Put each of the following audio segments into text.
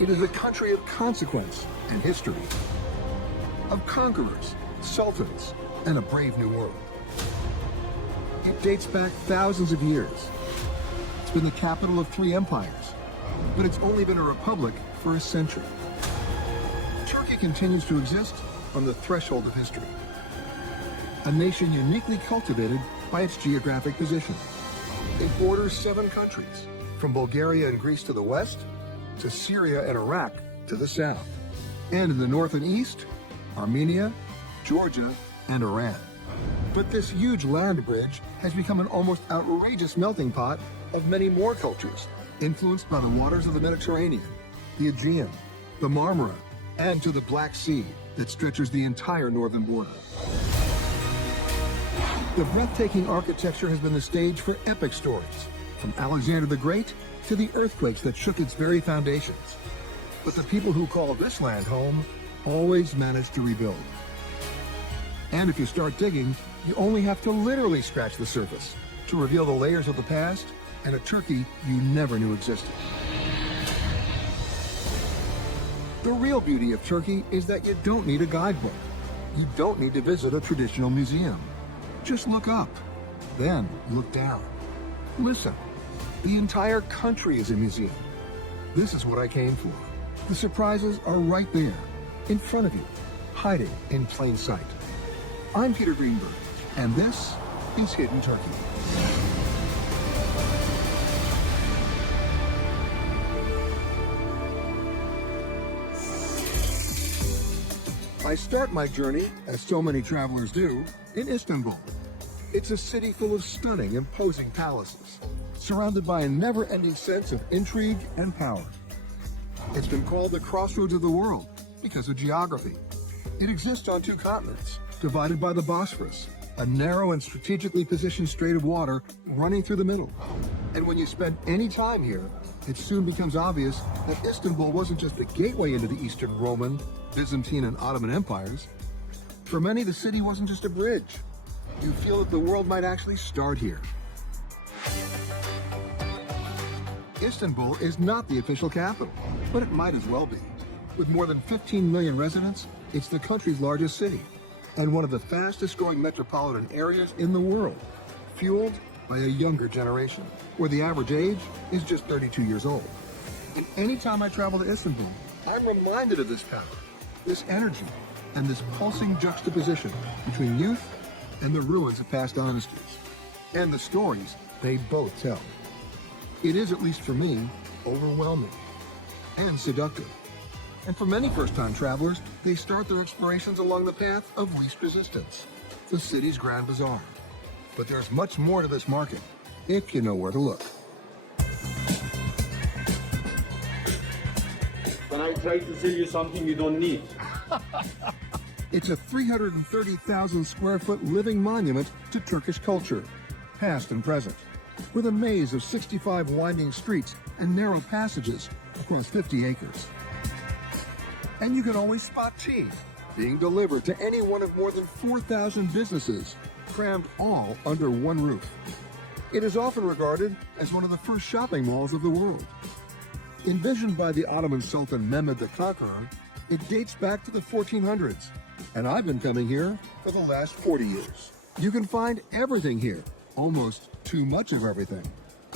It is a country of consequence and history, of conquerors, sultans, and a brave new world. It dates back thousands of years. It's been the capital of 3 empires, but it's only been a republic for a century. Turkey continues to exist on the threshold of history. A nation uniquely cultivated by its geographic position. It borders 7 countries, from Bulgaria and Greece to the west, to Syria and Iraq to the south. And in the north and east, Armenia, Georgia, and Iran. But this huge land bridge has become an almost outrageous melting pot of many more cultures, influenced by the waters of the Mediterranean, the Aegean, the Marmara, and to the Black Sea that stretches the entire northern border. The breathtaking architecture has been the stage for epic stories, from Alexander the Great to the earthquakes that shook its very foundations. But the people who call this land home always manage to rebuild. And if you start digging, you only have to literally scratch the surface to reveal the layers of the past and a Turkey you never knew existed. The real beauty of Turkey is that you don't need a guidebook. You don't need to visit a traditional museum. Just look up, then look down. Listen, the entire country is a museum. This is what I came for. The surprises are right there, in front of you, hiding in plain sight. I'm Peter Greenberg, and this is Hidden Turkey. I start my journey, as so many travelers do, in Istanbul. It's a city full of stunning, imposing palaces, surrounded by a never-ending sense of intrigue and power. It's been called the crossroads of the world because of geography. It exists on 2 continents, divided by the Bosphorus, a narrow and strategically positioned strait of water running through the middle. And when you spend any time here, it soon becomes obvious that Istanbul wasn't just the gateway into the Eastern Roman, Byzantine, and Ottoman empires. For many, the city wasn't just a bridge. You feel that the world might actually start here. Istanbul is not the official capital, but it might as well be. With more than 15 million residents, it's the country's largest city and one of the fastest growing metropolitan areas in the world, fueled by a younger generation, where the average age is just 32 years old. And anytime I travel to Istanbul, I'm reminded of this power, this energy, and this pulsing juxtaposition between youth and the ruins of past dynasties, and the stories they both tell. It is, at least for me, overwhelming and seductive. And for many first-time travelers, they start their explorations along the path of least resistance, the city's Grand Bazaar. But there's much more to this market, if you know where to look. When I try to sell you something you don't need. It's a 330,000 square foot living monument to Turkish culture, past and present, with a maze of 65 winding streets and narrow passages across 50 acres. And you can always spot tea being delivered to any one of more than 4,000 businesses, crammed all under one roof. It is often regarded as one of the first shopping malls of the world. Envisioned by the Ottoman Sultan Mehmed the Conqueror, it dates back to the 1400s, and I've been coming here for the last 40 years. You can find everything here, almost too much of everything.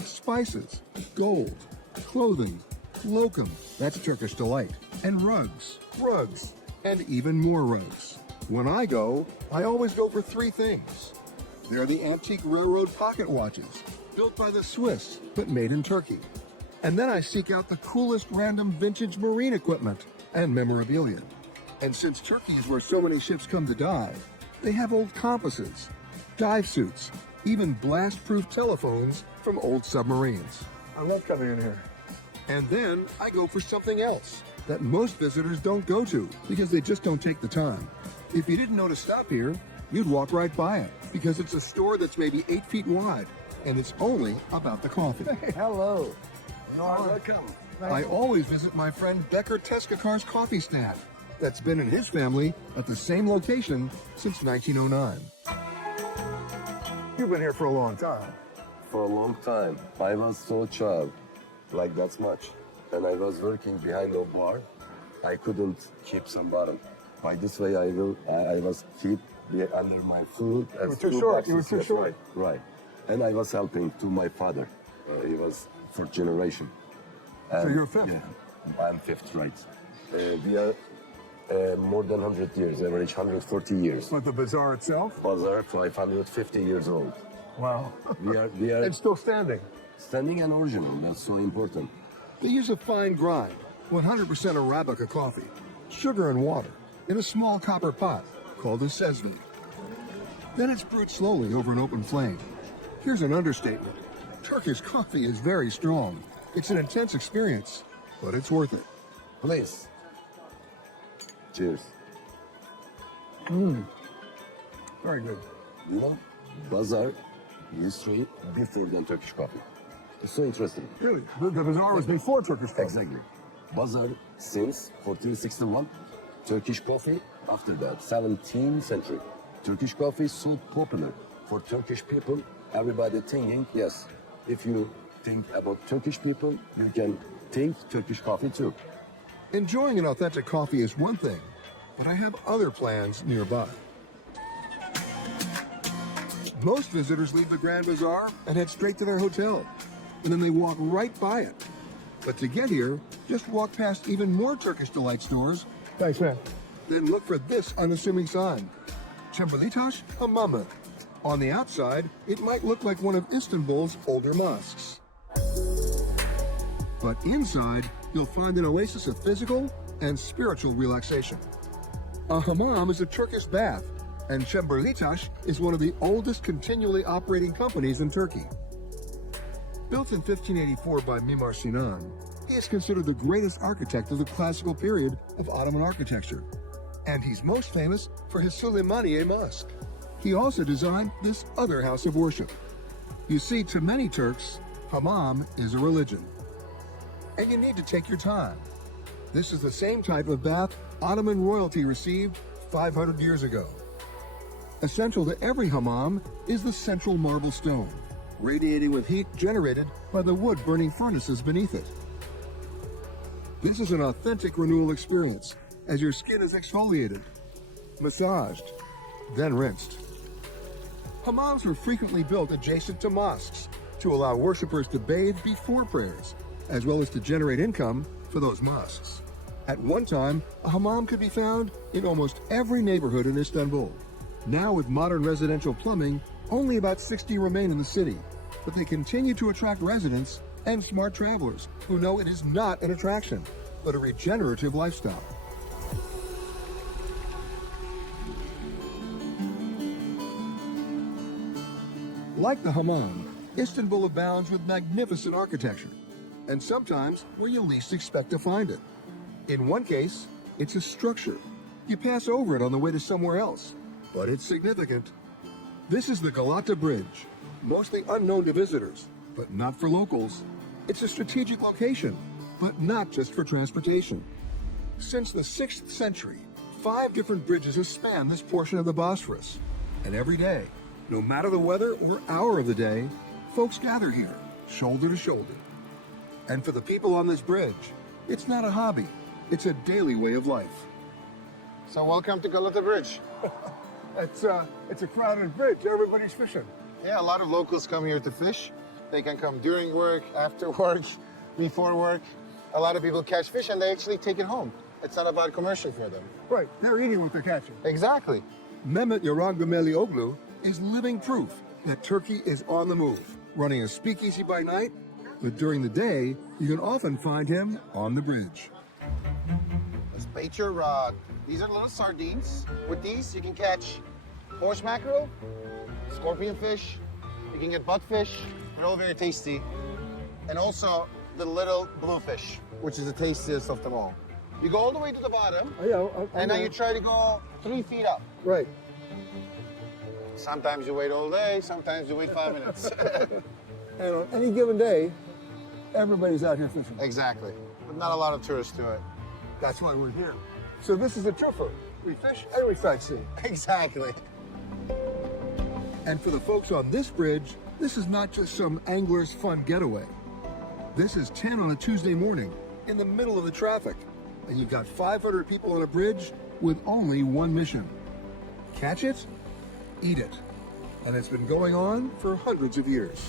Spices, gold, clothing, lokum, that's Turkish delight, and rugs, and even more rugs. When I go, I always go for 3 things. They're the antique railroad pocket watches, built by the Swiss, but made in Turkey. And then I seek out the coolest random vintage marine equipment and memorabilia. And since Turkey is where so many ships come to dive, they have old compasses, dive suits, even blast-proof telephones from old submarines. I love coming in here. And then I go for something else that most visitors don't go to because they just don't take the time. If you didn't know to stop here, you'd walk right by it because it's a store that's maybe 8 feet wide and it's only about the coffee. Hey, hello. Welcome. I always visit my friend Becker Teskakar's coffee stand that's been in his family at the same location since 1909. You've been here for a long time. For a long time. I was so child, like that much. and I was working behind the bar, I couldn't keep some bottle. By this way, I was keep under my food. You were too short. You were too short. Right. And I was helping to my father. He was fourth generation. So you're fifth? Yeah, I'm fifth, right. We are more than 100 years, average 140 years. But the bazaar itself? Bazaar, 550 years old. Wow. We are It's still standing. standing and original. That's so important. They use a fine grind, 100% Arabica coffee, sugar and water, in a small copper pot called a sezvi. Then it's brewed slowly over an open flame. Here's an understatement. Turkish coffee is very strong. It's an intense experience, but it's worth it. Please. Cheers. Very good. You know, Bazaar history before than Turkish coffee. It's so interesting. Really? The bazaar was before Turkish coffee. Exactly. Bazaar since 1461, Turkish coffee after that, 17th century. Turkish coffee is so popular for Turkish people, everybody thinking, yes, if you think about Turkish people, you can think Turkish coffee too. Enjoying an authentic coffee is one thing, but I have other plans nearby. Most visitors leave the Grand Bazaar and head straight to their hotel, and then they walk right by it. But to get here, just walk past even more Turkish delight stores. Thanks, man. Then look for this unassuming sign. Cembelitaş Hamam. On the outside, it might look like one of Istanbul's older mosques. But inside, you'll find an oasis of physical and spiritual relaxation. A hammam is a Turkish bath, and Cembelitaş is one of the oldest continually operating companies in Turkey. Built in 1584 by Mimar Sinan, he is considered the greatest architect of the classical period of Ottoman architecture, and he's most famous for his Süleymaniye Mosque. He also designed this other house of worship. You see, to many Turks, hammam is a religion, and you need to take your time. This is the same type of bath Ottoman royalty received 500 years ago. Essential to every hammam is the central marble stone, radiating with heat generated by the wood-burning furnaces beneath it. This is an authentic renewal experience, as your skin is exfoliated, massaged, then rinsed. Hammams were frequently built adjacent to mosques to allow worshippers to bathe before prayers, as well as to generate income for those mosques. At one time, a hammam could be found in almost every neighborhood in Istanbul. Now, with modern residential plumbing, only about 60 remain in the city, but they continue to attract residents and smart travelers who know it is not an attraction, but a regenerative lifestyle. Like the hammam, Istanbul abounds with magnificent architecture, and sometimes where you least expect to find it. In one case, it's a structure. You pass over it on the way to somewhere else, but it's significant. This is the Galata Bridge, mostly unknown to visitors, but not for locals. It's a strategic location, but not just for transportation. Since the 6th century, 5 different bridges have spanned this portion of the Bosphorus, and every day, no matter the weather or hour of the day, folks gather here, shoulder to shoulder. And for the people on this bridge, it's not a hobby, it's a daily way of life. So welcome to Galata Bridge. It's a crowded bridge, everybody's fishing. Yeah, a lot of locals come here to fish. They can come during work, after work, before work. A lot of people catch fish and they actually take it home. It's not about commercial for them. Right, they're eating what they're catching. Exactly. Mehmet Yarangumelioglu is living proof that Turkey is on the move, running a speakeasy by night, but during the day, you can often find him on the bridge. Let's bait your rod. These are little sardines. With these, you can catch horse mackerel, scorpion fish, you can get buckfish. They're all very tasty. And also the little bluefish, which is the tastiest of them all. You go all the way to the bottom, and then you try to go 3 feet up. Right. Sometimes you wait all day, sometimes you wait 5 minutes. And on any given day, everybody's out here fishing. Exactly. But not a lot of tourists do it. That's why we're here. So this is a tripper. We fish and we sightsee. Exactly. And for the folks on this bridge, this is not just some angler's fun getaway. This is 10 on a Tuesday morning, in the middle of the traffic, and you've got 500 people on a bridge with only one mission. Catch it, eat it. And it's been going on for hundreds of years.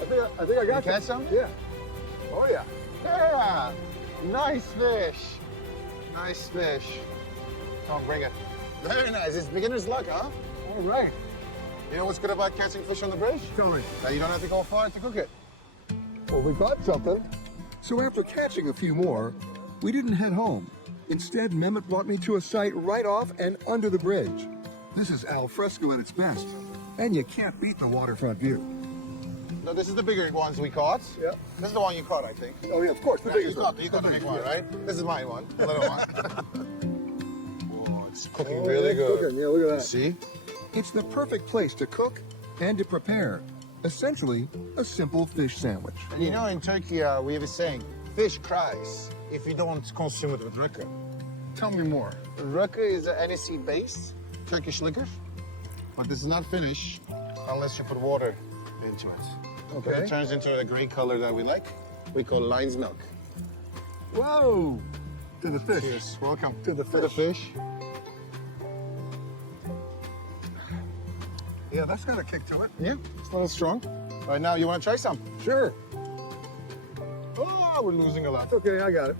I think I got You catch some? Yeah. Oh, yeah. Yeah. Nice fish. Nice fish. Come on, bring it. Very nice. It's beginner's luck, huh? All right. You know what's good about catching fish on the bridge? Tell me. Now you don't have to go far to cook it. Well, we caught something. So after catching a few more, we didn't head home. Instead, Mehmet brought me to a site right off and under the bridge. This is al fresco at its best, and you can't beat the waterfront view. No, this is the bigger ones we caught. Yeah. This is the one you caught, I think. Oh, yeah, of course, the biggest one. You got the big one, right? This is my one, the little one. Oh, it's cooking Oh, really it's good. cooking. Yeah, look at that. See? It's the perfect place to cook and to prepare, essentially, a simple fish sandwich. And you know, in Turkey, we have a saying, fish cries if you don't consume it with rakı. Tell me more. Rakı is an aniseed-based Turkish liquor, but this is not finished unless you put water into it. Okay. It turns into a gray color that we like. We call lion's milk. Whoa! To the fish. Cheers. Welcome. To the fish. Yeah, that's got a kick to it. Yeah, it's a little strong. Right now, you want to try some? Sure. Oh, we're losing a lot. Okay, I got it.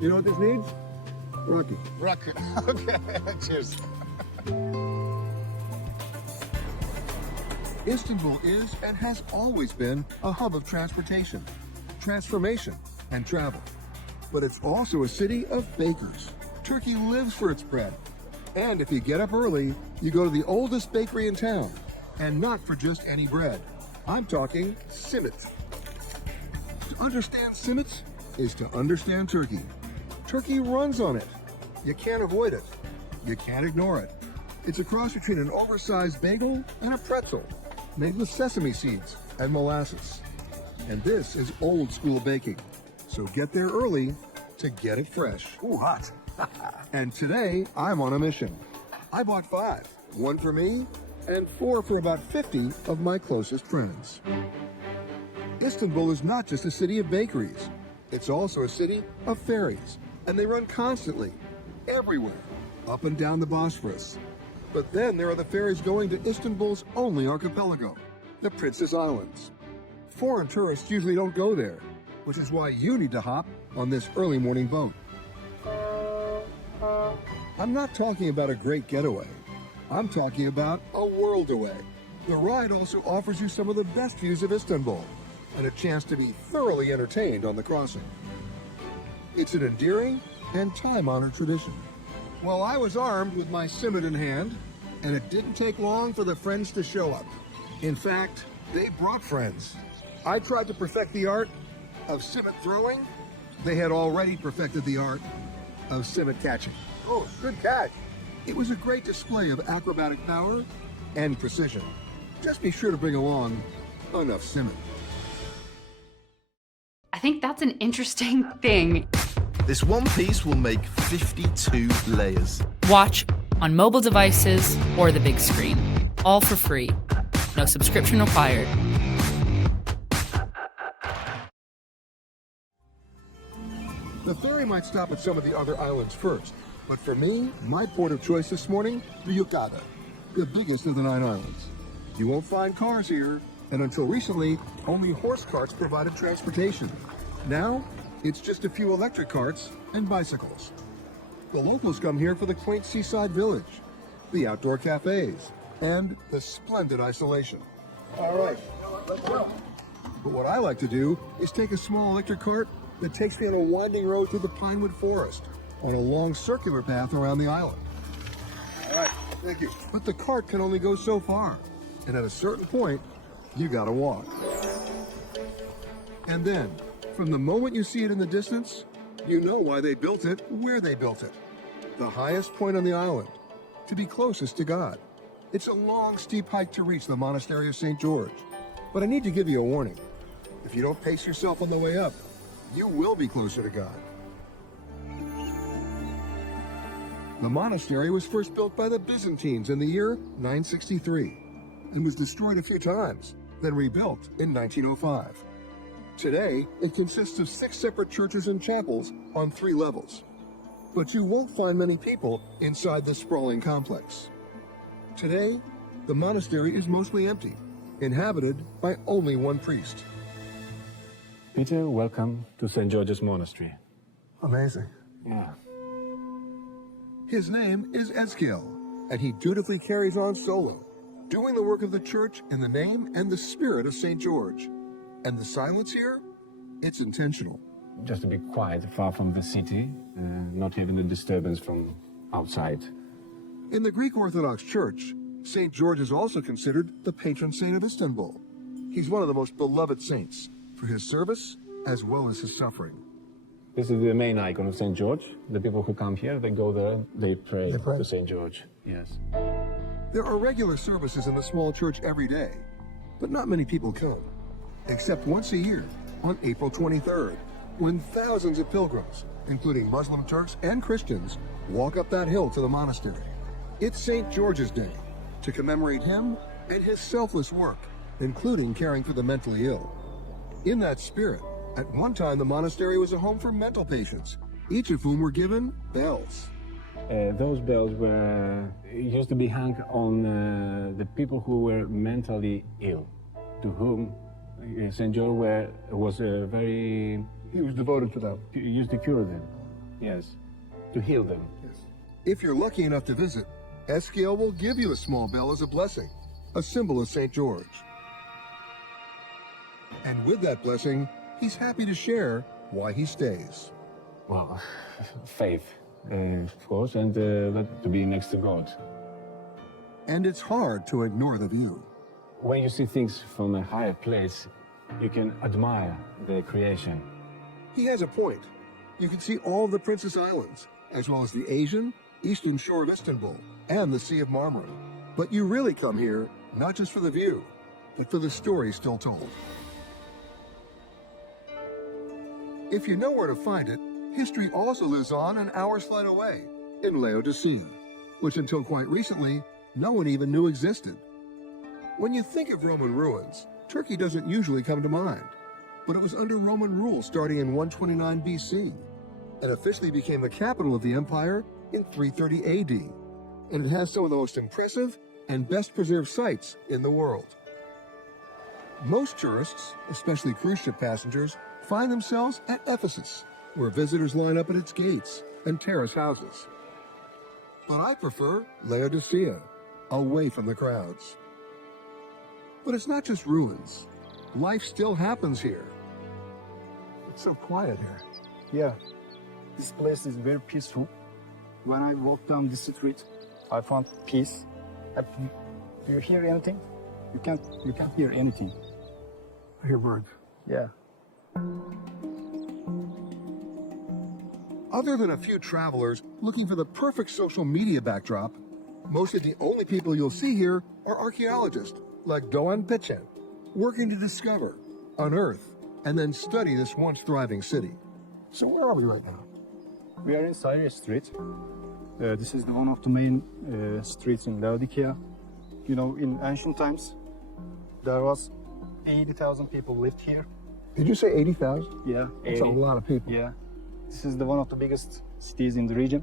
You know what this needs? Rocky. Rocket. Okay, cheers. Istanbul is and has always been a hub of transportation, transformation, and travel. But it's also a city of bakers. Turkey lives for its bread. And if you get up early, you go to the oldest bakery in town. And not for just any bread. I'm talking simit. To understand simit is to understand Turkey. Turkey runs on it. You can't avoid it. You can't ignore it. It's a cross between an oversized bagel and a pretzel, made with sesame seeds and molasses. And this is old school baking. So get there early to get it fresh. Ooh, hot. And today, I'm on a mission. I bought 5, 1 for me, and 4 for about 50 of my closest friends. Istanbul is not just a city of bakeries. It's also a city of ferries, and they run constantly, everywhere, up and down the Bosphorus. But then there are the ferries going to Istanbul's only archipelago, the Princess Islands. Foreign tourists usually don't go there, which is why you need to hop on this early morning boat. I'm not talking about a great getaway. I'm talking about a world away. The ride also offers you some of the best views of Istanbul and a chance to be thoroughly entertained on the crossing. It's an endearing and time-honored tradition. Well, I was armed with my simit in hand, and it didn't take long for the friends to show up. In fact, they brought friends. I tried to perfect the art of simit throwing. They had already perfected the art of simit catching. Oh, good catch. It was a great display of acrobatic power and precision. Just be sure to bring along enough simit. I think that's an interesting thing. This one piece will make 52 layers. Watch on mobile devices or the big screen. All for free. No subscription required. The ferry might stop at some of the other islands first, but for me, my port of choice this morning, Galata, the biggest of the 9 islands. You won't find cars here, and until recently, only horse carts provided transportation. Now, it's just a few electric carts and bicycles. The locals come here for the quaint seaside village, the outdoor cafes, and the splendid isolation. All right, let's go. But what I like to do is take a small electric cart that takes me on a winding road through the pinewood forest on a long circular path around the island. All right, thank you. But the cart can only go so far, and at a certain point, you gotta walk. And then, from the moment you see it in the distance, you know why they built it, where they built it. The highest point on the island, to be closest to God. It's a long, steep hike to reach the monastery of St. George. But I need to give you a warning. If you don't pace yourself on the way up, you will be closer to God. The monastery was first built by the Byzantines in the year 963. and was destroyed a few times, then rebuilt in 1905. Today, it consists of 6 separate churches and chapels on 3 levels. But you won't find many people inside this sprawling complex. Today, the monastery is mostly empty, inhabited by only one priest. Peter, welcome to St. George's Monastery. Amazing. Yeah. His name is Eskiel, and he dutifully carries on solo, doing the work of the church in the name and the spirit of St. George. And the silence here? It's intentional. Just to be quiet, far from the city, not having the disturbance from outside. In the Greek Orthodox Church, St. George is also considered the patron saint of Istanbul. He's one of the most beloved saints for his service as well as his suffering. This is the main icon of St. George. The people who come here, they go there, they pray to St. George. Yes. There are regular services in the small church every day, but not many people come, except once a year on April 23rd, when thousands of pilgrims, including Muslim Turks and Christians, walk up that hill to the monastery. It's St. George's Day, to commemorate him and his selfless work, including caring for the mentally ill. In that spirit, at one time the monastery was a home for mental patients, each of whom were given bells. Those bells used to be hung on the people who were mentally ill, to whom St. George was very... He was devoted to them. He used to cure them, yes, to heal them. Yes. If you're lucky enough to visit, Eskiel will give you a small bell as a blessing, a symbol of St. George. And with that blessing, he's happy to share why he stays. Well, faith, of course, and to be next to God. And it's hard to ignore the view. When you see things from a higher place, you can admire the creation. He has a point. You can see all of the Princess Islands, as well as the Asian, eastern shore of Istanbul, and the Sea of Marmara. But you really come here, not just for the view, but for the story still told. If you know where to find it, history also lives on an hour's flight away, in Laodicea, which until quite recently, no one even knew existed. When you think of Roman ruins, Turkey doesn't usually come to mind. But it was under Roman rule starting in 129 BC, and officially became the capital of the empire in 330 AD. And it has some of the most impressive and best preserved sites in the world. Most tourists, especially cruise ship passengers, find themselves at Ephesus, where visitors line up at its gates and terrace houses. But I prefer Laodicea, away from the crowds. But it's not just ruins. Life still happens here. It's so quiet here. Yeah, this place is very peaceful. When I walk down this street, I found peace. Do you hear anything? You can't hear anything. I hear birds. Yeah. Other than a few travelers looking for the perfect social media backdrop, most of the only people you'll see here are archaeologists like Doğan Peçen, working to discover, unearth, and then study this once thriving city. So where are we right now? We are in Syria Street. This is one of the main streets in Laodicea. You know, in ancient times, there was 80,000 people lived here. Did you say 80,000? Yeah. That's a lot of people. Yeah. This is one of the biggest cities in the region.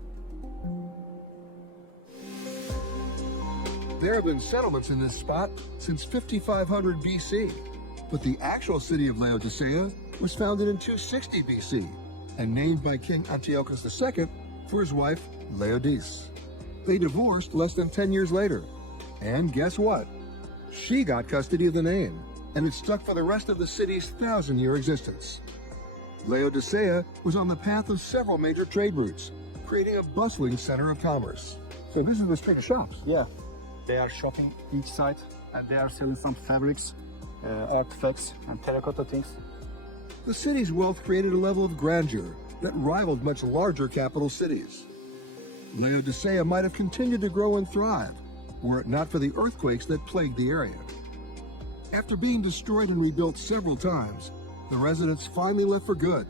There have been settlements in this spot since 5500 BC, but the actual city of Laodicea was founded in 260 BC and named by King Antiochus II for his wife, Laodice. They divorced less than 10 years later, and guess what? She got custody of the name, and it stuck for the rest of the city's 1,000-year existence. Laodicea was on the path of several major trade routes, creating a bustling center of commerce. So this is the street of shops. Yeah. They are shopping each side, and they are selling some fabrics, artifacts, and terracotta things. The city's wealth created a level of grandeur that rivaled much larger capital cities. Laodicea might have continued to grow and thrive, were it not for the earthquakes that plagued the area. After being destroyed and rebuilt several times, the residents finally left for good,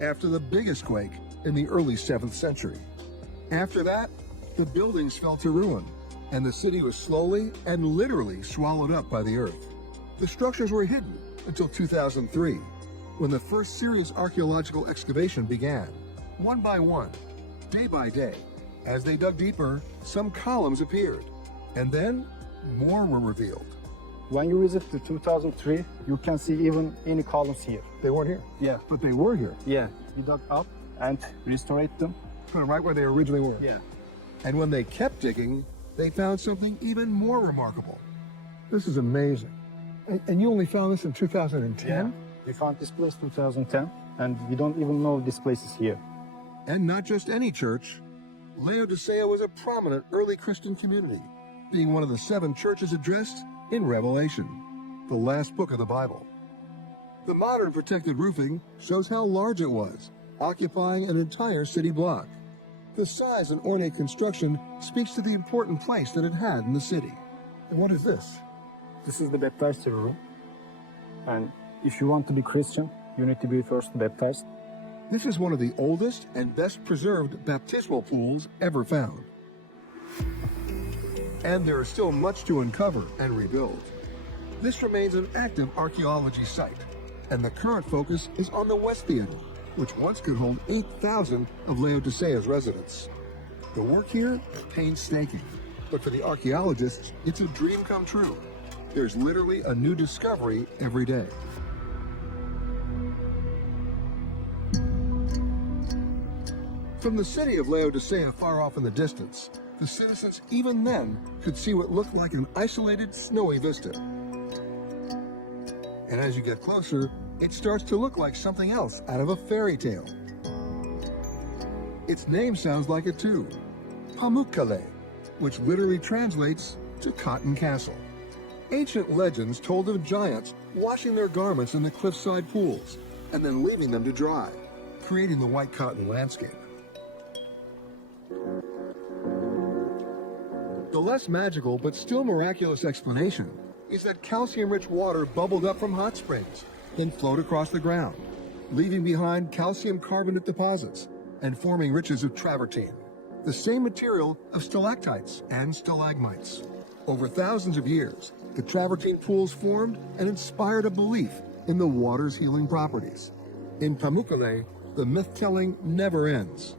after the biggest quake in the early 7th century. After that, the buildings fell to ruin, and the city was slowly and literally swallowed up by the earth. The structures were hidden until 2003, when the first serious archaeological excavation began. One by one, day by day, as they dug deeper, some columns appeared, and then more were revealed. When you visit the 2003, you can see even any columns here. They weren't here. Yeah. But they were here. Yeah. We dug up and restored them. Put them right where they originally were. Yeah. And when they kept digging, they found something even more remarkable. This is amazing. And you only found this in 2010? Yeah. We found this place 2010, and we don't even know this place is here. And not just any church. Laodicea was a prominent early Christian community, being one of the 7 churches addressed in Revelation, the last book of the Bible. The modern protected roofing shows how large it was, occupying an entire city block. The size and ornate construction speaks to the important place that it had in the city. And what is this? This is the baptistry room. And if you want to be Christian, you need to be first baptized. This is one of the oldest and best preserved baptismal pools ever found. And there is still much to uncover and rebuild. This remains an active archaeology site, and the current focus is on the West Theater, which once could hold 8,000 of Laodicea's residents. The work here, painstaking, but for the archaeologists, it's a dream come true. There's literally a new discovery every day. From the city of Laodicea far off in the distance, the citizens even then could see what looked like an isolated snowy vista. And as you get closer, it starts to look like something else out of a fairy tale. Its name sounds like it too, Pamukkale, which literally translates to Cotton Castle. Ancient legends told of giants washing their garments in the cliffside pools and then leaving them to dry, creating the white cotton landscape. The less magical but still miraculous explanation is that calcium-rich water bubbled up from hot springs, then flowed across the ground, leaving behind calcium carbonate deposits and forming ridges of travertine, the same material of stalactites and stalagmites. Over thousands of years, the travertine pools formed and inspired a belief in the water's healing properties. In Pamukkale, the myth-telling never ends.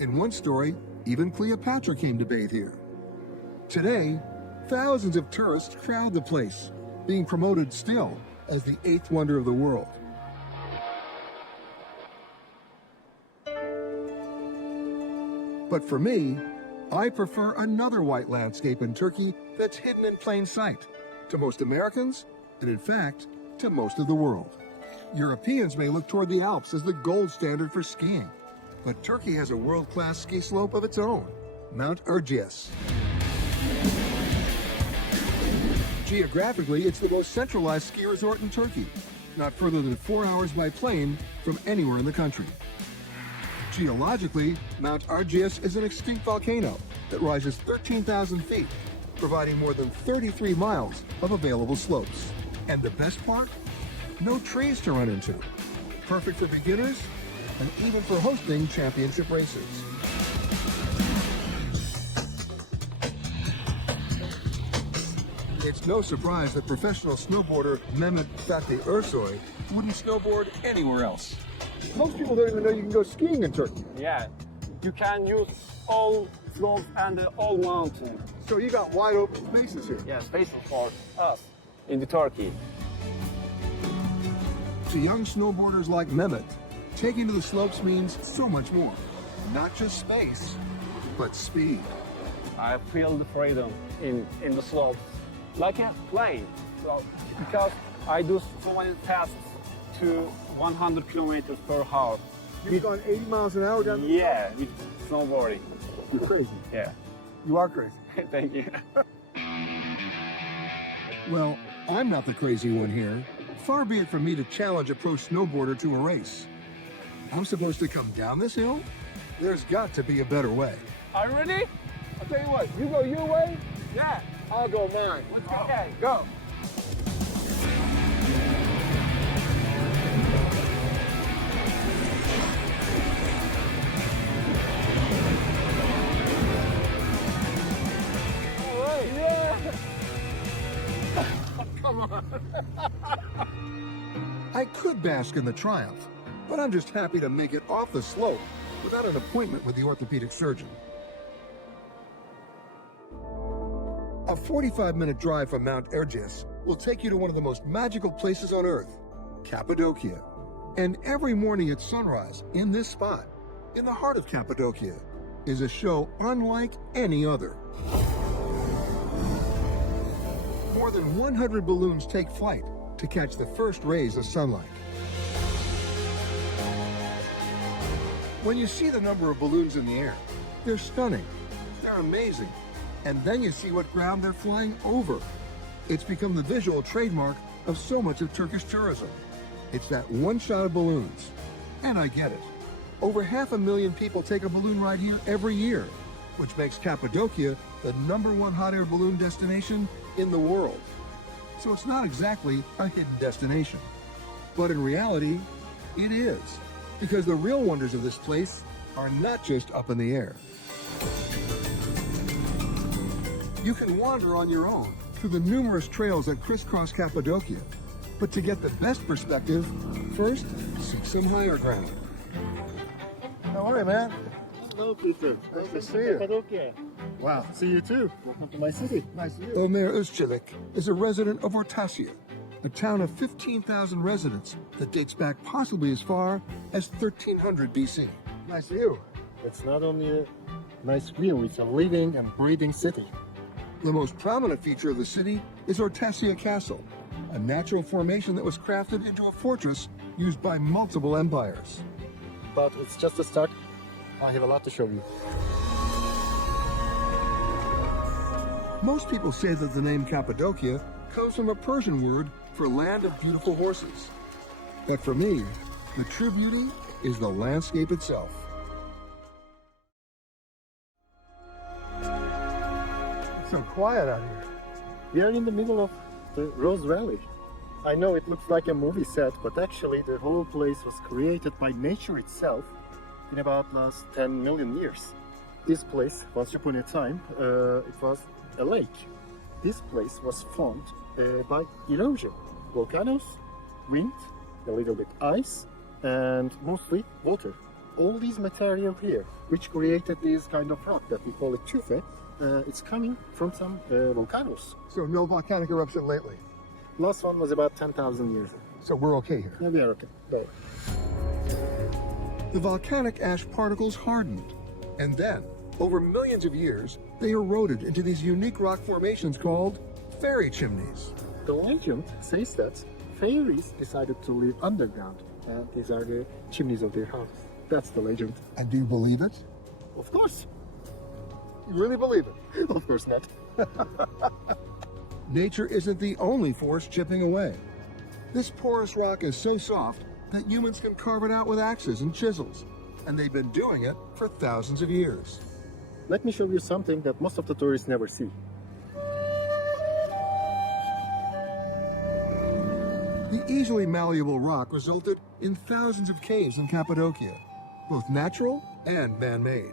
In one story, even Cleopatra came to bathe here. Today, thousands of tourists crowd the place, being promoted still as the 8th wonder of the world. But for me, I prefer another white landscape in Turkey that's hidden in plain sight to most Americans, and in fact, to most of the world. Europeans may look toward the Alps as the gold standard for skiing, but Turkey has a world-class ski slope of its own, Mount Erciyes. Geographically, it's the most centralized ski resort in Turkey, not further than 4 hours by plane from anywhere in the country. Geologically, Mount Erciyes is an extinct volcano that rises 13,000 feet, providing more than 33 miles of available slopes. And the best part? No trees to run into. Perfect for beginners and even for hosting championship races. It's no surprise that professional snowboarder Mehmet Fatih Ersoy wouldn't snowboard anywhere else. Most people don't even know you can go skiing in Turkey. Yeah, you can use all slopes and all mountains. So you got wide open spaces here. Yeah, spaces for us in the Turkey. To young snowboarders like Mehmet, taking to the slopes means so much more. Not just space, but speed. I feel the freedom in the slopes, like a plane. So, because I do so many tasks to 100 kilometers per hour. You've gone 80 miles an hour down the Yeah, with snowboarding. You're crazy. Yeah. You are crazy. Thank you. Well, I'm not the crazy one here. Far be it from me to challenge a pro snowboarder to a race. I'm supposed to come down this hill? There's got to be a better way. Are you ready? I'll tell you what, you go your way, Yeah. I'll go mine. Let's go. Okay, go. All could bask in the triumph, but I'm just happy to make it off the slope without an appointment with the orthopedic surgeon. A 45-minute drive from Mount Erciyes will take you to one of the most magical places on earth, Cappadocia. And every morning at sunrise, in this spot, in the heart of Cappadocia, is a show unlike any other. More than 100 balloons take flight to catch the first rays of sunlight. When you see the number of balloons in the air, they're stunning, they're amazing, and then you see what ground they're flying over. It's become the visual trademark of so much of Turkish tourism. It's that one shot of balloons. And I get it. Over 500,000 people take a balloon ride here every year, which makes Cappadocia the #1 hot air balloon destination in the world. So it's not exactly a hidden destination. But in reality, it is. Because the real wonders of this place are not just up in the air. You can wander on your own through the numerous trails that crisscross Cappadocia. But to get the best perspective, first, seek some higher ground. How are you, man? Hello, Peter. Nice to see you. Cappadocia. Wow, see you too. Welcome to my city. Nice to Ömer Özçelik is a resident of Ortasia, a town of 15,000 residents that dates back possibly as far as 1300 BC. Nice to you. It's not only a nice view, it's a living and breathing city. The most prominent feature of the city is Ortasia Castle, a natural formation that was crafted into a fortress used by multiple empires. But it's just a start. I have a lot to show you. Most people say that the name Cappadocia comes from a Persian word for land of beautiful horses. But for me, the true beauty is the landscape itself. It's so quiet out here. We are in the middle of the Rose Valley. I know it looks like a movie set, but actually the whole place was created by nature itself in about last 10 million years. This place, once upon a time, it was a lake. This place was formed by erosion, volcanoes, wind, a little bit ice, and mostly water. All these material here, which created this kind of rock that we call it tufe, it's coming from some volcanoes. So no volcanic eruption lately. Last one was about 10,000 years ago. So we're okay here. Yeah, we are okay. But The volcanic ash particles hardened, and then, over millions of years, they eroded into these unique rock formations called fairy chimneys. the legend says that fairies decided to live underground, and these are the chimneys of their house. That's the legend. And do you believe it? Of course. You really believe it? Of course not. Nature isn't the only force chipping away. This porous rock is so soft that humans can carve it out with axes and chisels, and they've been doing it for thousands of years. Let me show you something that most of the tourists never see. The easily malleable rock resulted in thousands of caves in Cappadocia, both natural and man-made.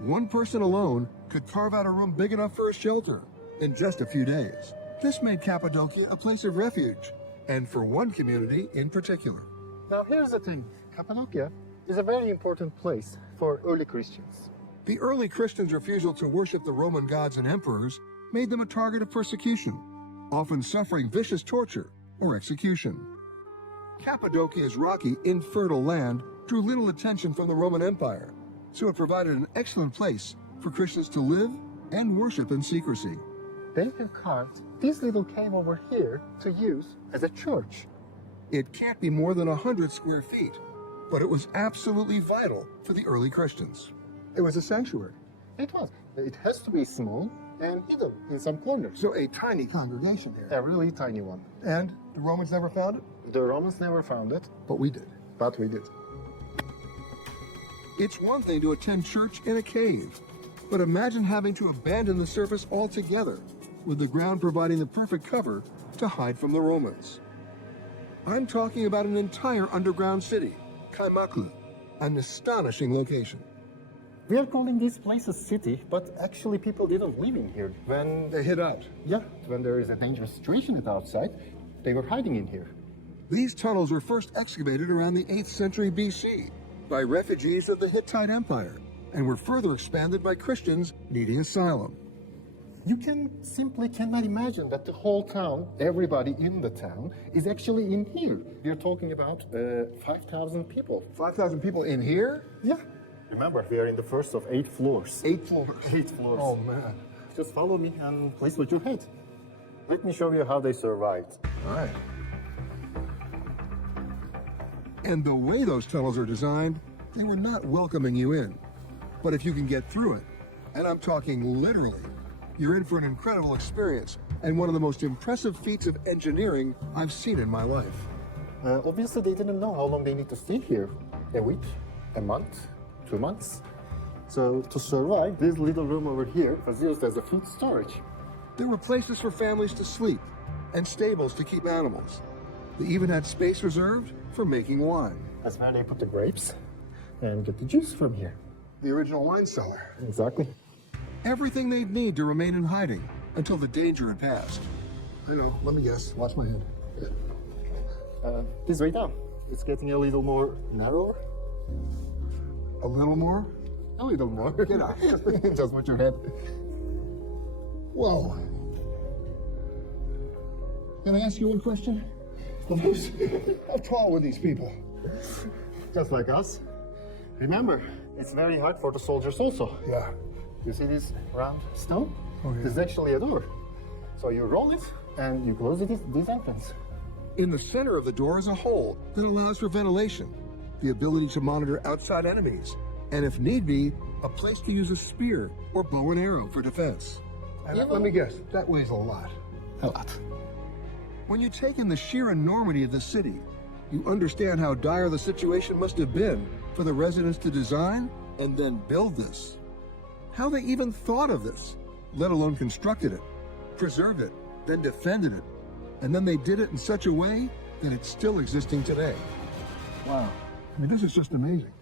One person alone could carve out a room big enough for a shelter in just a few days. This made Cappadocia a place of refuge, and for one community in particular. Now here's the thing. Cappadocia is a very important place for early Christians. The early Christians' refusal to worship the Roman gods and emperors made them a target of persecution, often suffering vicious torture or execution. Cappadocia's rocky, infertile land drew little attention from the Roman Empire, so it provided an excellent place for Christians to live and worship in secrecy. They have carved this little cave over here to use as a church. It can't be more than 100 square feet, but it was absolutely vital for the early Christians. It was a sanctuary. It was. It has to be small and hidden in some corners. So a tiny congregation here. A really tiny one. And the Romans never found it? The Romans never found it, But we did. but we did. It's one thing to attend church in a cave, but imagine having to abandon the surface altogether, with the ground providing the perfect cover to hide from the Romans. I'm talking about an entire underground city, Kaymaklı, an astonishing location. We are calling this place a city, but actually people didn't live in here. When They hid out. yeah, when there is a dangerous situation at outside, they were hiding in here. These tunnels were first excavated around the 8th century BC by refugees of the Hittite Empire and were further expanded by Christians needing asylum. You cannot imagine that the whole town, everybody in the town, is actually in here. We're talking about 5,000 people. 5,000 people in here? Yeah. Remember, we are in the first of 8 floors. 8 floors. 8 floors. Oh, man. Just follow me and place with your head. Let me show you how they survived. All right. And the way those tunnels are designed, they were not welcoming you in. But if you can get through it, and I'm talking literally, you're in for an incredible experience and one of the most impressive feats of engineering I've seen in my life. Obviously, they didn't know how long they need to stay here. A week, a month, 2 months. So to survive, this little room over here was used as a food storage. There were places for families to sleep and stables to keep animals. They even had space reserved for making wine. That's where they put the grapes and get the juice from here. The original wine cellar. Exactly. Everything they'd need to remain in hiding until the danger had passed. I know, let me guess. Watch my head. This way down. It's getting a little more narrower. A little more? A little more. Get out. Just with your head. Whoa. Can I ask you one question? How tall were these people? Just like us. Remember, it's very hard for the soldiers also. Yeah. You see this round stone? Oh, yeah. This is actually a door. So you roll it and you close it, this entrance. In the center of the door is a hole that allows for ventilation, the ability to monitor outside enemies, and if need be, a place to use a spear or bow and arrow for defense. And let me guess, that weighs a lot. A lot. When you take in the sheer enormity of the city, you understand how dire the situation must have been for the residents to design and then build this. How they even thought of this, let alone constructed it, preserved it, then defended it, and then they did it in such a way that it's still existing today. Wow. I mean, this is just amazing.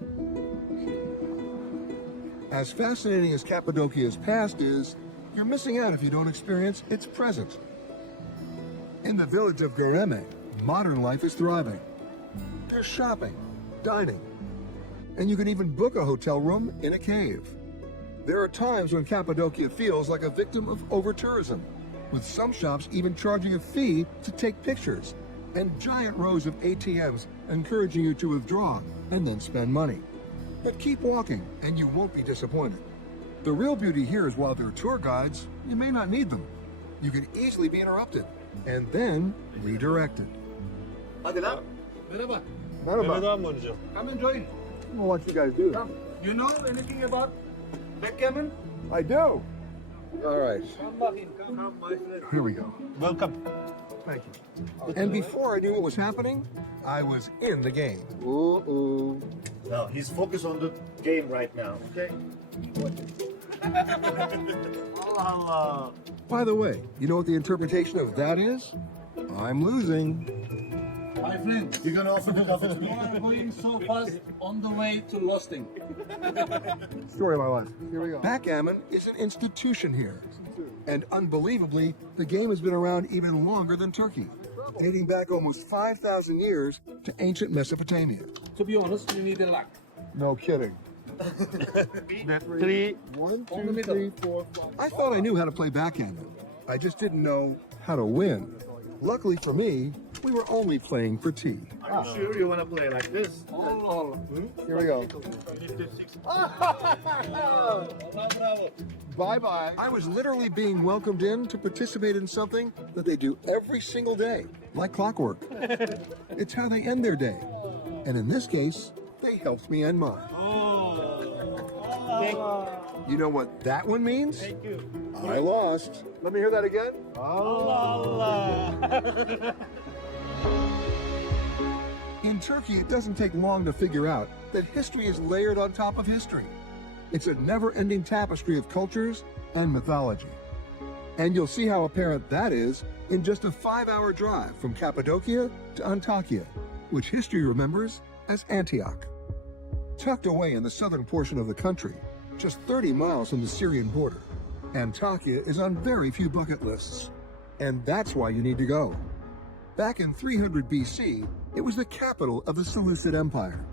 As fascinating as Cappadocia's past is, you're missing out if you don't experience its present. In the village of Göreme, modern life is thriving. There's shopping, dining, and you can even book a hotel room in a cave. There are times when Cappadocia feels like a victim of over-tourism, with some shops even charging a fee to take pictures, and giant rows of ATMs encouraging you to withdraw and then spend money. But keep walking, and you won't be disappointed. The real beauty here is while there are tour guides, you may not need them. You can easily be interrupted, and then redirected. Hadi lan. Merhaba. Merhaba. Come and join. I'll watch you guys do it. You know anything about backgammon? I do. All right, Come, my friend. here we go. Welcome. Thank you. And before I knew what was happening, I was in the game. Ooh. Now, he's focused on the game right now, okay? Allah. By the way, you know what the interpretation of that is? I'm losing. My friend, You're gonna also do that with you me. are going so fast on the way to losting. Story of my life. Here we go. Backgammon is an institution here. And unbelievably, the game has been around even longer than Turkey, dating back almost 5,000 years to ancient Mesopotamia. To be honest, you need a luck. No kidding. Three. 1, On the 2, middle. 3, 4, 5. I thought I knew how to play backgammon. I just didn't know how to win. Luckily for me, we were only playing for tea. Are you sure you wanna play like this? Here we go. Bye-bye. I was literally being welcomed in to participate in something that they do every single day, like clockwork. It's how they end their day. And in this case, they helped me end mine. You know what that one means? Thank you. I lost. Let me hear that again. In Turkey, it doesn't take long to figure out that history is layered on top of history. It's a never-ending tapestry of cultures and mythology. And you'll see how apparent that is in just a 5-hour drive from Cappadocia to Antakya, which history remembers as Antioch. Tucked away in the southern portion of the country, just 30 miles from the Syrian border, Antakya is on very few bucket lists. And that's why you need to go. Back in 300 BC, it was the capital of the Seleucid Empire.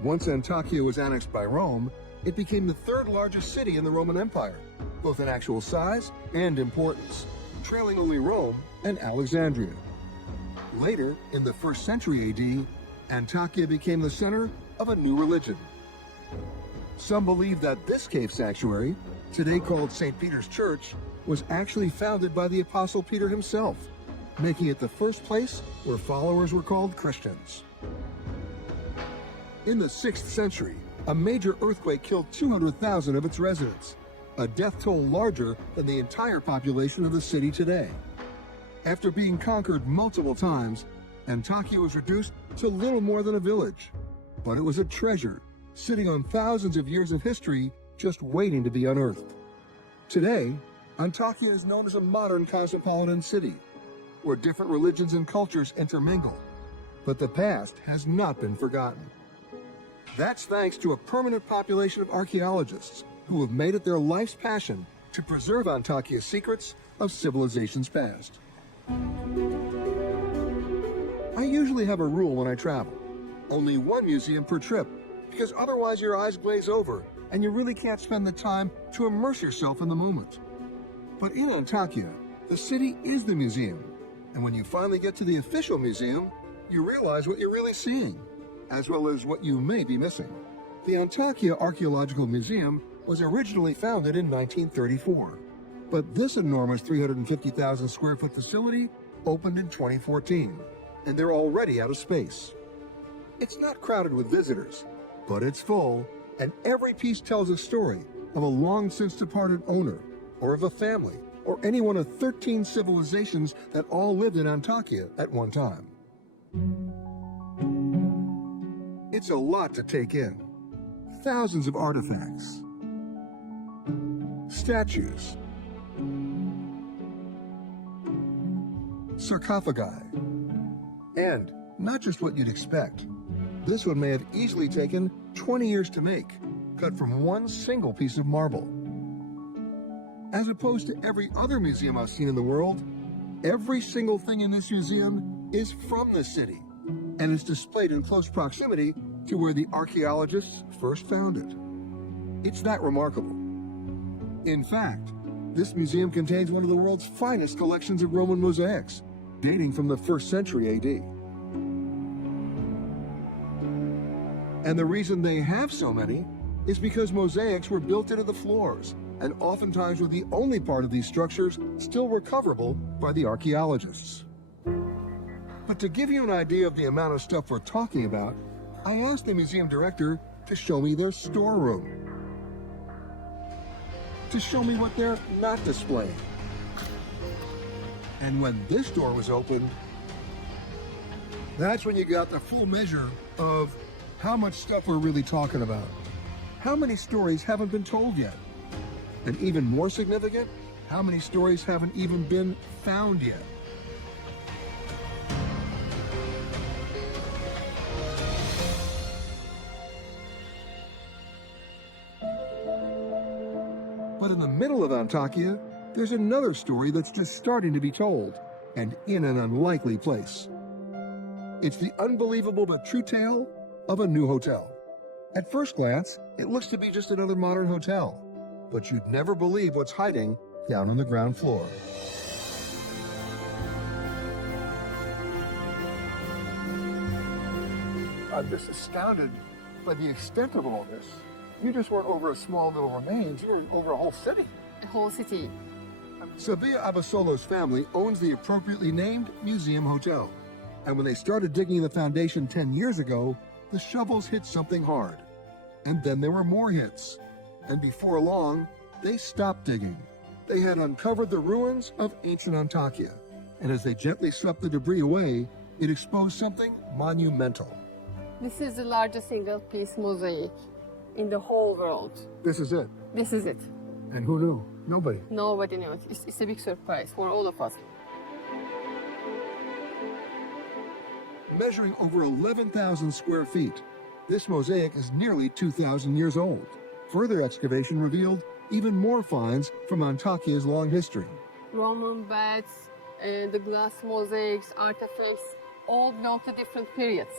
Once Antakya was annexed by Rome, it became the third largest city in the Roman Empire, both in actual size and importance, trailing only Rome and Alexandria. Later, in the 1st century AD, Antakya became the center of a new religion. Some believe that this cave sanctuary, today called St. Peter's Church, was actually founded by the Apostle Peter himself, making it the first place where followers were called Christians. In the 6th century, a major earthquake killed 200,000 of its residents, a death toll larger than the entire population of the city today. After being conquered multiple times, Antakya was reduced to little more than a village. But it was a treasure, sitting on thousands of years of history, just waiting to be unearthed. Today, Antakya is known as a modern cosmopolitan city, where different religions and cultures intermingle. But the past has not been forgotten. That's thanks to a permanent population of archaeologists who have made it their life's passion to preserve Antakya's secrets of civilization's past. I usually have a rule when I travel: only one museum per trip, because otherwise your eyes glaze over and you really can't spend the time to immerse yourself in the moment. But in Antakya, the city is the museum, and when you finally get to the official museum, you realize what you're really seeing, as well as what you may be missing. The Antakya Archaeological Museum was originally founded in 1934, but this enormous 350,000 square foot facility opened in 2014, and they're already out of space. It's not crowded with visitors, but it's full, and every piece tells a story of a long since departed owner, or of a family, or any one of 13 civilizations that all lived in Antakya at one time. It's a lot to take in. Thousands of artifacts, statues, sarcophagi, and not just what you'd expect. This one may have easily taken 20 years to make, cut from one single piece of marble. As opposed to every other museum I've seen in the world, every single thing in this museum is from the city, and is displayed in close proximity to where the archaeologists first found it. It's that remarkable. In fact, this museum contains one of the world's finest collections of Roman mosaics, dating from the 1st century AD. And the reason they have so many is because mosaics were built into the floors, and oftentimes were the only part of these structures still recoverable by the archaeologists. But to give you an idea of the amount of stuff we're talking about, I asked the museum director to show me their storeroom, to show me what they're not displaying. And when this door was opened, that's when you got the full measure of how much stuff we're really talking about. How many stories haven't been told yet? And even more significant, how many stories haven't even been found yet? But in the middle of Antakya, there's another story that's just starting to be told, and in an unlikely place. It's the unbelievable but true tale of a new hotel. At first glance, it looks to be just another modern hotel, but you'd never believe what's hiding down on the ground floor. I'm just astounded by the extent of all this. You just weren't over a small little remains, you were over a whole city. A whole city. Sabia Abasolo's family owns the appropriately named Museum Hotel. And when they started digging the foundation 10 years ago, the shovels hit something hard. And then there were more hits. And before long, they stopped digging. They had uncovered the ruins of ancient Antakya. And as they gently swept the debris away, it exposed something monumental. This is the largest single-piece mosaic in the whole world. This is it. This is it. And who knew? Nobody. Nobody knew it. It's a big surprise for all of us. Measuring over 11,000 square feet, this mosaic is nearly 2,000 years old. Further excavation revealed even more finds from Antakya's long history. Roman beds, the glass mosaics, artifacts, all belong to different periods.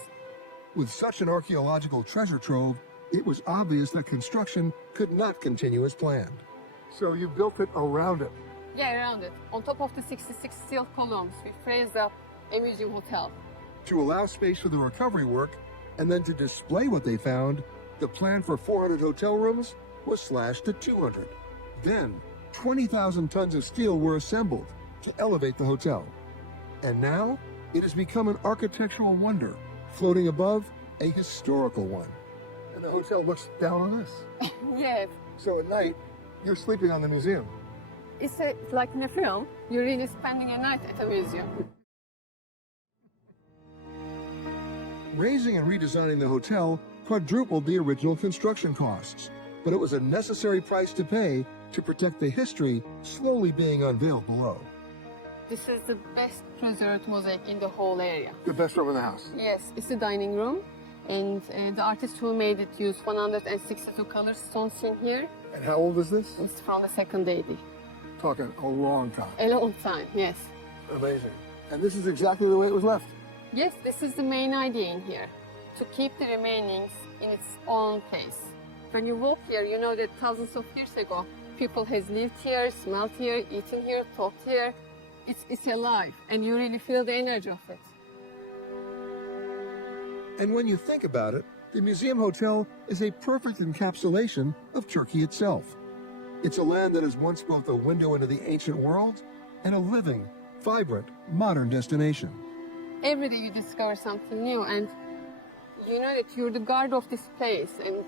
With such an archaeological treasure trove, it was obvious that construction could not continue as planned. So you built it around it. Yeah, around it. On top of the 66 steel columns, we phrased up a museum hotel. To allow space for the recovery work and then to display what they found, the plan for 400 hotel rooms was slashed to 200. Then, 20,000 tons of steel were assembled to elevate the hotel. And now, it has become an architectural wonder, floating above a historical one. And the hotel looks down on us. Yes. So at night, you're sleeping on the museum. It's like in a film, you're really spending a night at a museum. Raising and redesigning the hotel quadrupled the original construction costs, but it was a necessary price to pay to protect the history slowly being unveiled below. This is the best preserved mosaic in the whole area. The best room in the house. Yes, it's the dining room, and the artist who made it used 162 color stones in here. And how old is this? It's from the second AD. Talking a long time. A long time, yes. Amazing. And this is exactly the way it was left. Yes, this is the main idea in here, to keep the remainings in its own place. When you walk here, you know that thousands of years ago, people has lived here, smelled here, eaten here, talked here. It's alive, and you really feel the energy of it. And when you think about it, the Museum Hotel is a perfect encapsulation of Turkey itself. It's a land that is once both a window into the ancient world and a living, vibrant, modern destination. Every day you discover something new, and you know that you're the guard of this place, and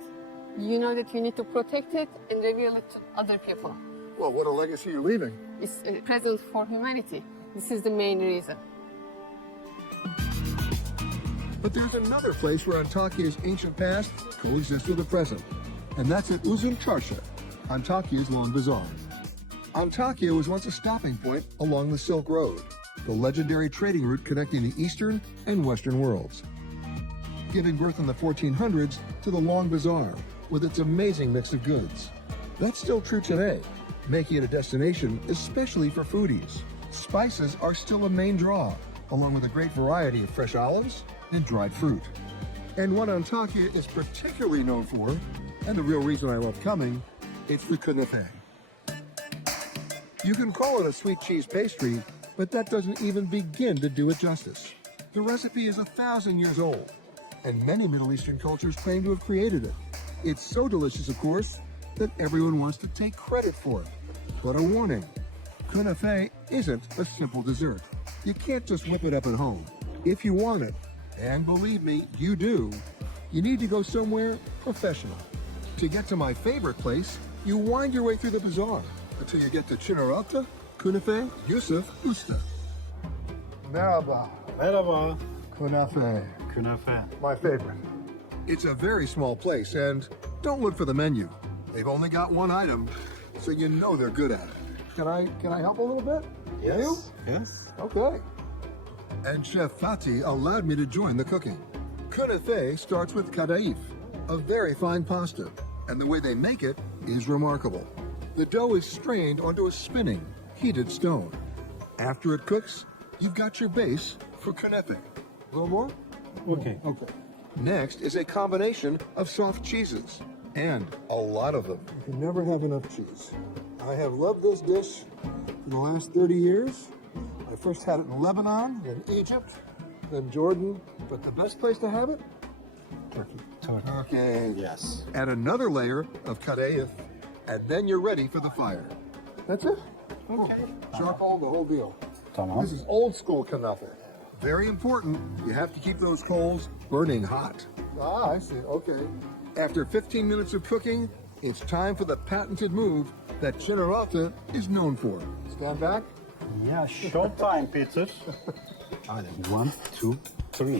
you know that you need to protect it and reveal it to other people. Well, what a legacy you're leaving. It's a present for humanity. This is the main reason. But there's another place where Antakya's ancient past coexists with the present, and that's at Uzun Çarşı, Antakya's Long Bazaar. Antakya was once a stopping point along the Silk Road, the legendary trading route connecting the Eastern and Western worlds, giving birth in the 1400s to the Long Bazaar with its amazing mix of goods. That's still true today, making it a destination especially for foodies. Spices are still a main draw, along with a great variety of fresh olives and dried fruit. And what Antakya is particularly known for, and the real reason I love coming, it's the künefe. You can call it a sweet cheese pastry, but that doesn't even begin to do it justice. The recipe is 1,000 years old, and many Middle Eastern cultures claim to have created it. It's so delicious, of course, that everyone wants to take credit for it. But a warning, künefe isn't a simple dessert. You can't just whip it up at home. If you want it, and believe me, you do, you need to go somewhere professional. To get to my favorite place, you wind your way through the bazaar until you get to Çınaraltı, Künefe, Yusuf Usta. Merhaba. Merhaba. Künefe. Künefe. My favorite. It's a very small place, and don't look for the menu. They've only got one item, so you know they're good at it. Can I help a little bit? Yes. You? Yes. Okay. And Chef Fatih allowed me to join the cooking. Künefe starts with kadayıf, a very fine pasta, and the way they make it is remarkable. The dough is strained onto a spinning, heated stone. After it cooks, you've got your base for künefe. A little more? Okay. Okay. Next is a combination of soft cheeses, and a lot of them. You can never have enough cheese. I have loved this dish for the last 30 years. I first had it in Lebanon, then Egypt, then Jordan, but the best place to have it? Turkey. Okay. Yes. Add another layer of kadayıf, and then you're ready for the fire. That's it? Okay. Charcoal, the whole deal. Tamam. This is old school künefe. Very important, you have to keep those coals burning hot. Ah, I see, okay. After 15 minutes of cooking, it's time for the patented move that Çınaraltı is known for. Stand back. Yeah, short time, Peter. 1, 2, 3.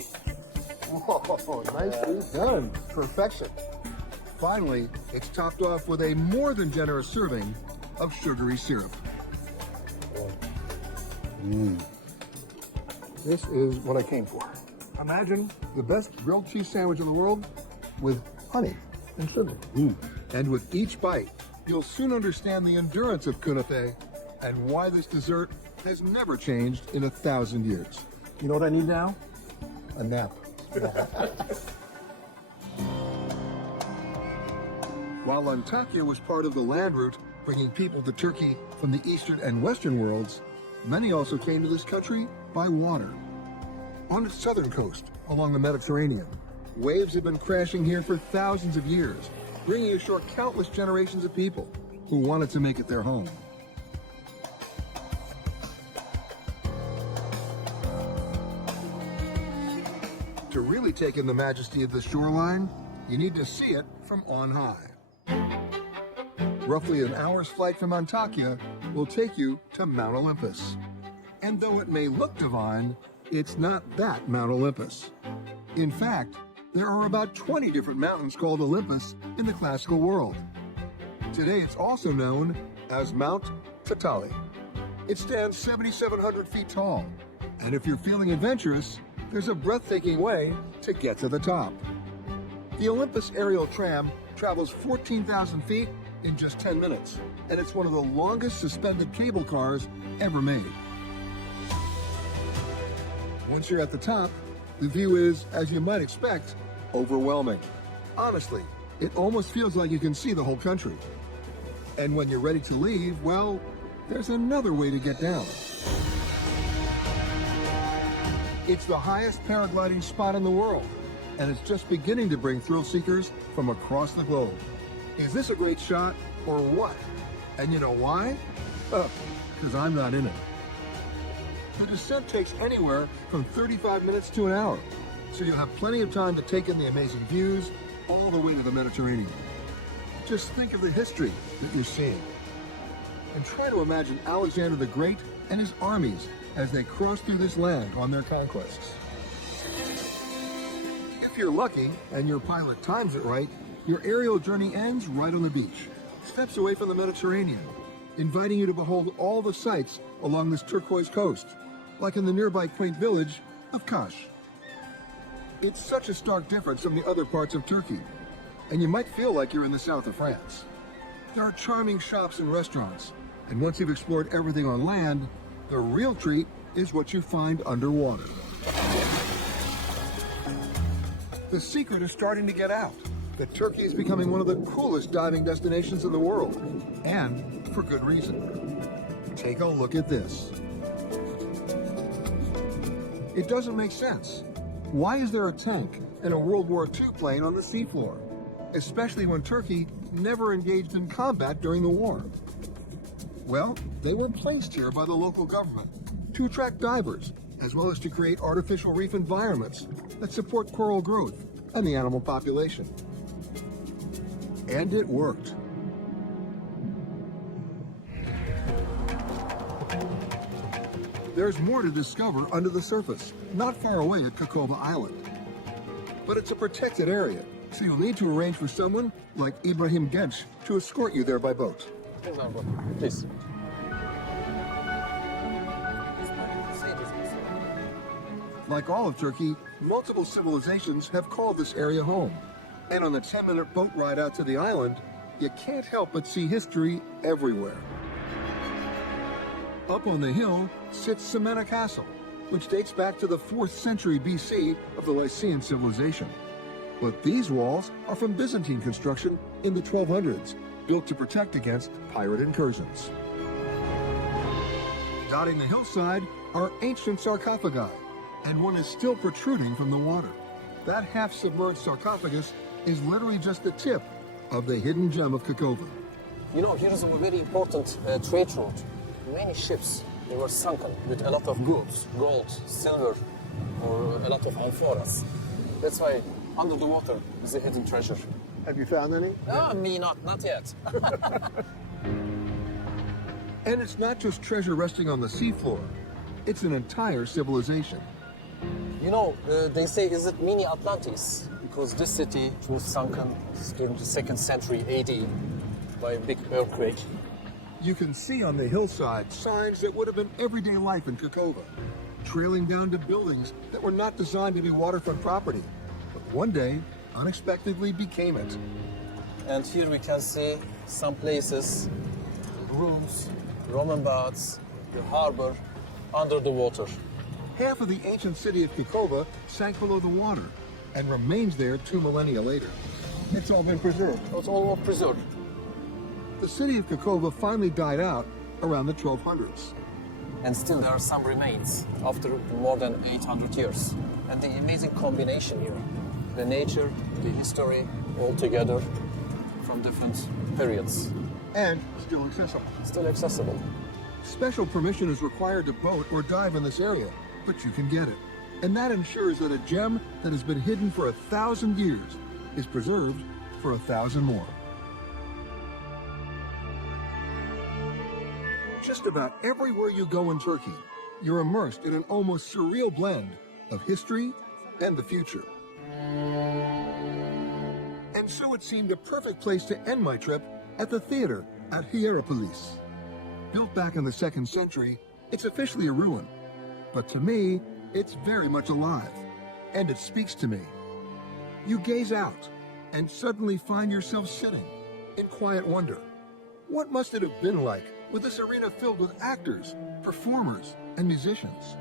Whoa, nicely done. Perfection. Finally, it's topped off with a more than generous serving of sugary syrup. This is what I came for. Imagine the best grilled cheese sandwich in the world with honey and sugar. And with each bite, you'll soon understand the endurance of künefe and why this dessert has never changed in 1,000 years. You know what I need now? A nap. While Antakya was part of the land route bringing people to Turkey from the eastern and western worlds, many also came to this country by water. On its southern coast, along the Mediterranean, waves have been crashing here for thousands of years, bringing ashore countless generations of people who wanted to make it their home. To really take in the majesty of the shoreline, you need to see it from on high. Roughly an hour's flight from Antakya will take you to Mount Olympus. And though it may look divine, it's not that Mount Olympus. In fact, there are about 20 different mountains called Olympus in the classical world. Today it's also known as Mount Tatali. It stands 7,700 feet tall, and if you're feeling adventurous, there's a breathtaking way to get to the top. The Olympus aerial tram travels 14,000 feet in just 10 minutes, and it's one of the longest suspended cable cars ever made. Once you're at the top, the view is, as you might expect, overwhelming. Honestly, it almost feels like you can see the whole country. And when you're ready to leave, well, there's another way to get down. It's the highest paragliding spot in the world, and it's just beginning to bring thrill seekers from across the globe. Is this a great shot or what? And you know why? Because I'm not in it. The descent takes anywhere from 35 minutes to an hour, so you'll have plenty of time to take in the amazing views all the way to the Mediterranean. Just think of the history that you're seeing. And try to imagine Alexander the Great and his armies as they cross through this land on their conquests. If you're lucky and your pilot times it right, your aerial journey ends right on the beach, steps away from the Mediterranean, inviting you to behold all the sights along this turquoise coast, like in the nearby quaint village of Kaş. It's such a stark difference from the other parts of Turkey, and you might feel like you're in the south of France. There are charming shops and restaurants, and once you've explored everything on land, the real treat is what you find underwater. The secret is starting to get out that Turkey is becoming one of the coolest diving destinations in the world, and for good reason. Take a look at this. It doesn't make sense. Why is there a tank and a World War II plane on the seafloor, especially when Turkey never engaged in combat during the war? Well, they were placed here by the local government to attract divers, as well as to create artificial reef environments that support coral growth and the animal population. And it worked. There's more to discover under the surface, not far away at Kakova Island. But it's a protected area, so you'll need to arrange for someone like Ibrahim Genç to escort you there by boat. Please. Like all of Turkey, multiple civilizations have called this area home. And on the 10-minute boat ride out to the island, you can't help but see history everywhere. Up on the hill sits Semena Castle, which dates back to the 4th century BC of the Lycian civilization. But these walls are from Byzantine construction in the 1200s, built to protect against pirate incursions. Dotting the hillside are ancient sarcophagi, and one is still protruding from the water. That half-submerged sarcophagus is literally just the tip of the hidden gem of Kakova. You know, here is a very important trade route. Many ships, they were sunken with a lot of goods, gold, silver, or a lot of amphoras. That's why under the water is a hidden treasure. Have you found any? No, me not yet. And it's not just treasure resting on the seafloor. It's an entire civilization. You know, they say, is it mini Atlantis? Because this city was sunken during the 2nd century AD by a big earthquake. You can see on the hillside signs that would have been everyday life in Kakova, trailing down to buildings that were not designed to be waterfront property, but one day unexpectedly became it. And here we can see some places, rooms, Roman baths, the harbor, under the water. Half of the ancient city of Kikova sank below the water and remains there 2 millennia later. It's all been preserved. It's all preserved. The city of Kikova finally died out around the 1200s. And still there are some remains after more than 800 years. And the amazing combination here, the nature, the history, all together from different periods. And still accessible. Still accessible. Special permission is required to boat or dive in this area, but you can get it. And that ensures that a gem that has been hidden for 1,000 years is preserved for 1,000 more. Just about everywhere you go in Turkey, you're immersed in an almost surreal blend of history and the future. And so it seemed a perfect place to end my trip at the theater at Hierapolis. Built back in the 2nd century, it's officially a ruin. But to me, it's very much alive, and it speaks to me. You gaze out and suddenly find yourself sitting in quiet wonder. What must it have been like with this arena filled with actors, performers, and musicians?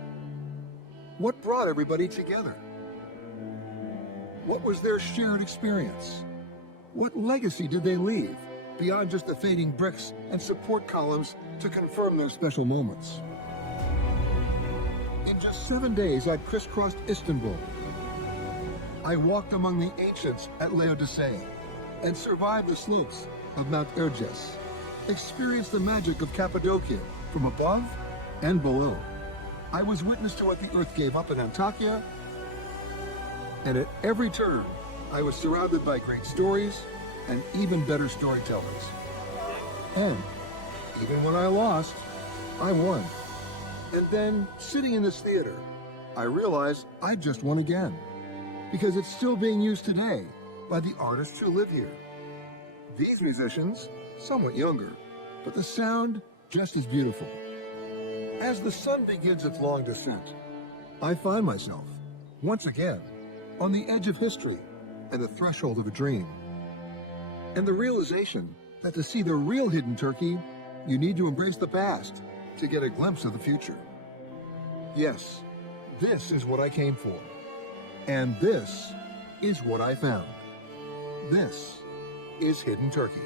What brought everybody together? What was their shared experience? What legacy did they leave beyond just the fading bricks and support columns to confirm their special moments? In just 7 days, I crisscrossed Istanbul. I walked among the ancients at Laodicea and survived the slopes of Mount Erciyes, experienced the magic of Cappadocia from above and below. I was witness to what the earth gave up in Antakya, and at every turn, I was surrounded by great stories and even better storytellers. And even when I lost, I won. And then, sitting in this theater, I realized I just won again, because it's still being used today by the artists who live here. These musicians, somewhat younger, but the sound just as beautiful. As the sun begins its long descent, I find myself, once again, on the edge of history and the threshold of a dream. And the realization that to see the real hidden Turkey, you need to embrace the past to get a glimpse of the future. Yes, this is what I came for. And this is what I found. This is Hidden Turkey.